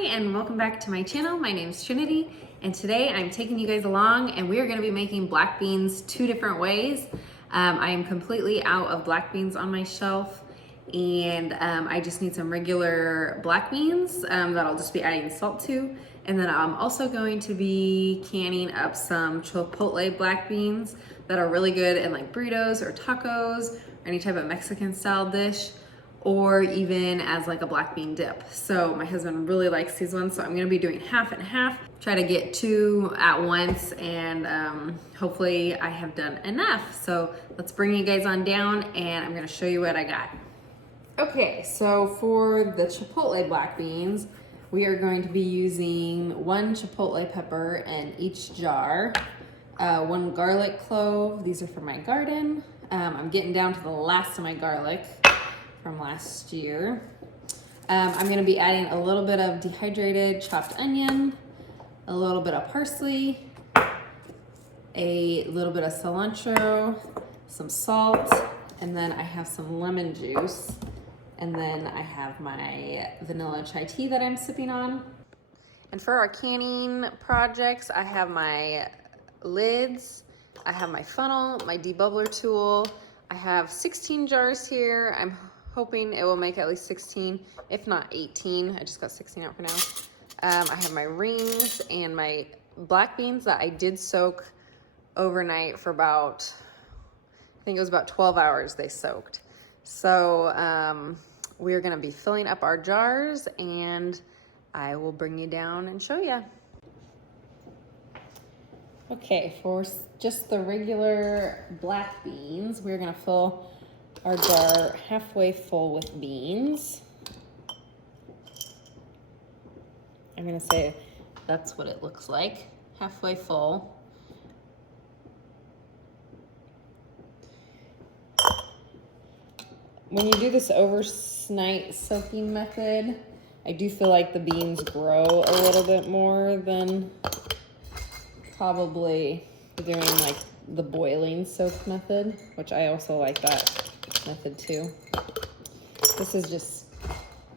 Hi, and welcome back to my channel. My name is Trinity, and today I'm taking you guys along and we are going to be making black beans two different ways. I am completely out of black beans on my shelf, and I just need some regular black beans that I'll just be adding salt to. And then I'm also going to be canning up some Chipotle black beans that are really good in like burritos or tacos or any type of Mexican style dish, or even as like a black bean dip. So my husband really likes these ones, so I'm gonna be doing half and half. Try to get two at once, and hopefully I have done enough. So let's bring you guys on down and I'm gonna show you what I got. Okay, so for the Chipotle black beans, we are going to be using one Chipotle pepper in each jar, one garlic clove. These are from my garden. I'm getting down to the last of my garlic from last year. I'm gonna be adding a little bit of dehydrated chopped onion, a little bit of parsley, a little bit of cilantro, some salt, and then I have some lemon juice. And then I have my vanilla chai tea that I'm sipping on. And for our canning projects, I have my lids, I have my funnel, my debubbler tool. I have 16 jars here. I'm hoping it will make at least 16, if not 18. I just got 16 out for now. I have my rings and my black beans that I did soak overnight for about, I think it was about 12 hours they soaked. So we're gonna be filling up our jars and I will bring you down and show you. Okay, for just the regular black beans, we're gonna fill our jar halfway full with beans. I'm gonna say that's what it looks like, halfway full. When you do this overnight soaking method, I do feel like the beans grow a little bit more than probably doing like the boiling soak method, which I also like that method too. This is just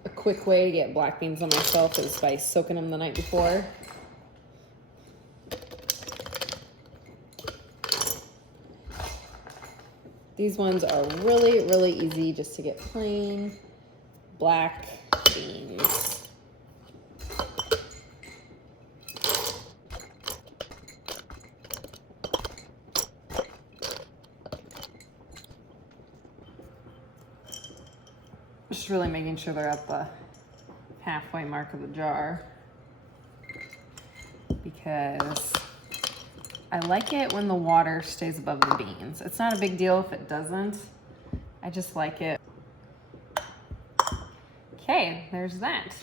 a quick way to get black beans on my shelf, is by soaking them the night before. These ones are really, really easy just to get plain black beans. Just really making sure they're at the halfway mark of the jar, because I like it when the water stays above the beans. It's not a big deal if it doesn't. I just like it. Okay, there's that.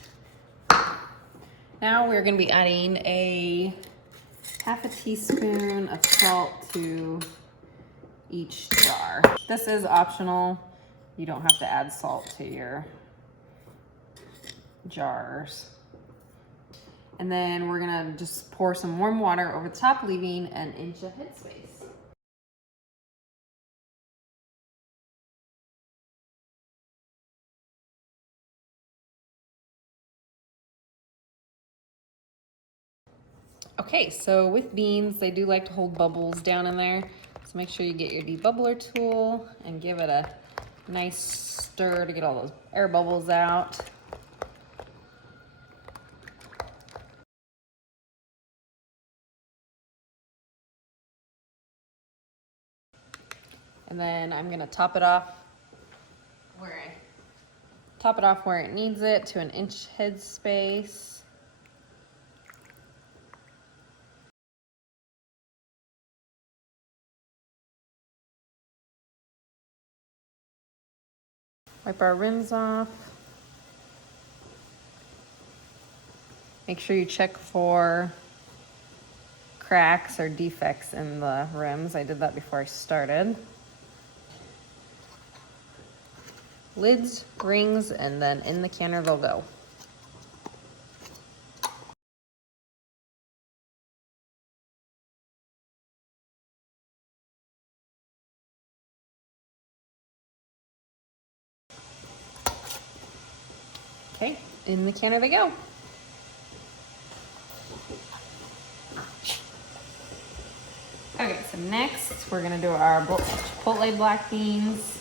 Now we're gonna be adding a half a teaspoon of salt to each jar. This is optional. You don't have to add salt to your jars. And then we're gonna just pour some warm water over the top, leaving an inch of headspace. Okay, so with beans, they do like to hold bubbles down in there. So make sure you get your debubbler tool and give it a nice stir to get all those air bubbles out. And then I'm gonna top it off where it needs it, to an inch headspace. Wipe our rims off. Make sure you check for cracks or defects in the rims. I did that before I started. Lids, rings, and then in the canner they'll go. Okay, in the canner they go. Okay, so next we're gonna do our Chipotle black beans.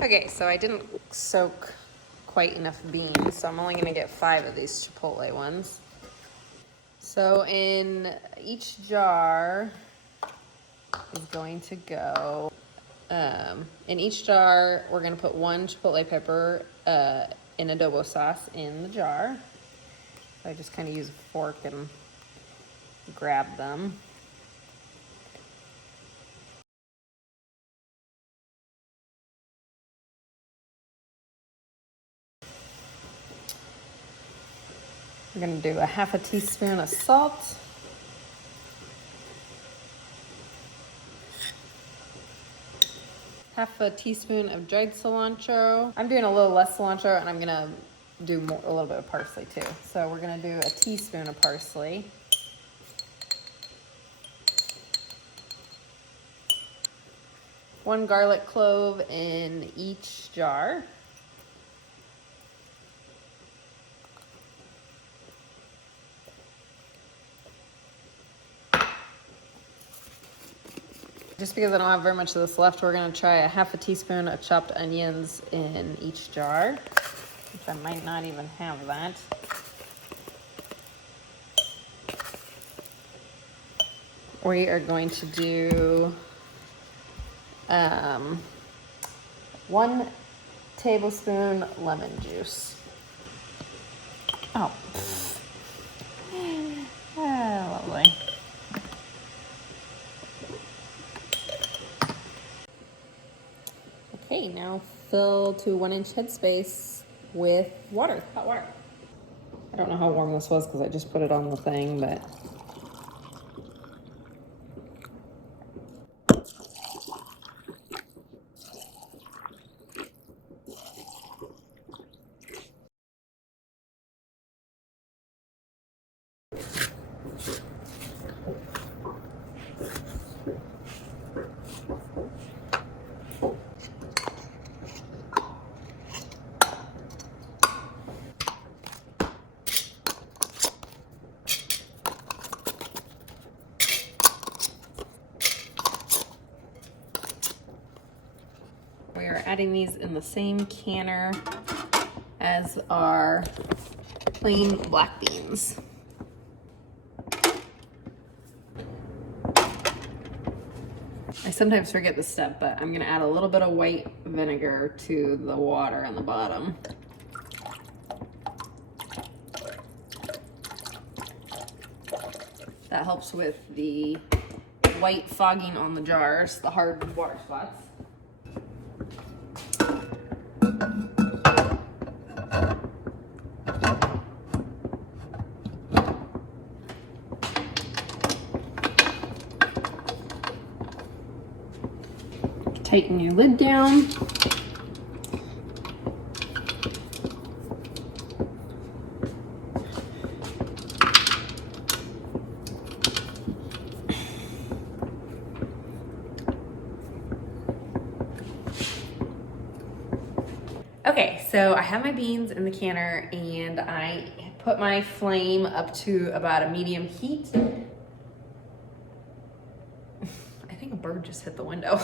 Okay, so I didn't soak quite enough beans, so I'm only gonna get 5 of these Chipotle ones. So in each jar is going to go, in each jar we're gonna put 1 Chipotle pepper in adobo sauce in the jar. So I just kind of use a fork and grab them. We're gonna do a 1/2 teaspoon of salt. Half a teaspoon of dried cilantro. I'm doing a little less cilantro and I'm gonna do a little bit of parsley too. So we're gonna do a teaspoon of parsley. One garlic clove in each jar. Just because I don't have very much of this left, we're gonna try a 1/2 teaspoon of chopped onions in each jar, which I might not even have that. We are going to do 1 tablespoon lemon juice. Oh, lovely. Okay, now fill to 1-inch headspace with water, hot water. I don't know how warm this was because I just put it on the thing, but. We are adding these in the same canner as our plain black beans. I sometimes forget this step, but I'm gonna add a little bit of white vinegar to the water on the bottom. That helps with the white fogging on the jars, the hard water spots. Tighten your lid down. Okay, so I have my beans in the canner and I put my flame up to about a medium heat. I think a bird just hit the window.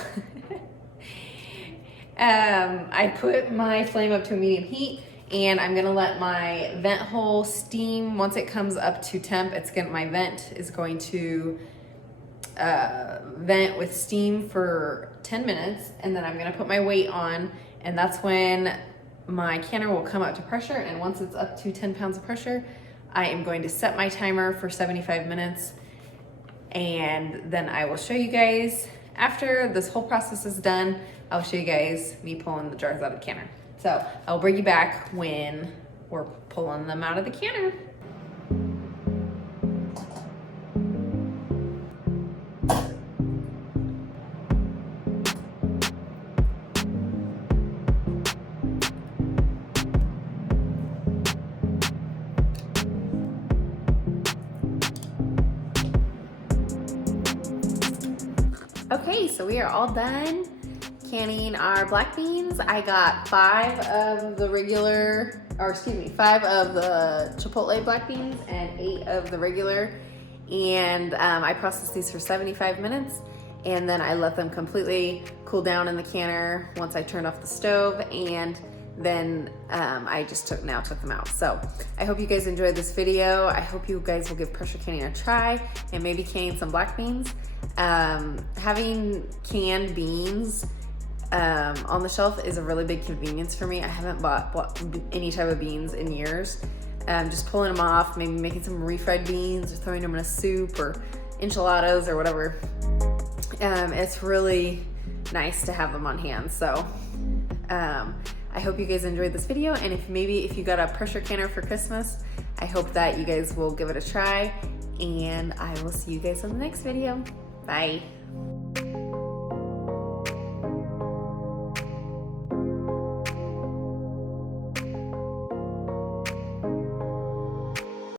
I put my flame up to a medium heat and I'm gonna let my vent hole steam. Once it comes up to temp, my vent is going to vent with steam for 10 minutes, and then I'm gonna put my weight on, and that's when my canner will come up to pressure. And once it's up to 10 pounds of pressure, I am going to set my timer for 75 minutes, and then I will show you guys after this whole process is done. I'll show you guys me pulling the jars out of the canner. So I'll bring you back when we're pulling them out of the canner. Okay, so we are all done canning our black beans. I got 5 of the regular, or excuse me, 5 of the Chipotle black beans and 8 of the regular. And I processed these for 75 minutes. And then I let them completely cool down in the canner once I turned off the stove, and then I just took them out. So I hope you guys enjoyed this video. I hope you guys will give pressure canning a try and maybe canning some black beans. Having canned beans on the shelf is a really big convenience for me. I haven't bought any type of beans in years. Just pulling them off, maybe making some refried beans or throwing them in a soup or enchiladas or whatever. It's really nice to have them on hand. So I hope you guys enjoyed this video, and if you got a pressure canner for Christmas, I hope that you guys will give it a try, and I will see you guys in the next video. Bye.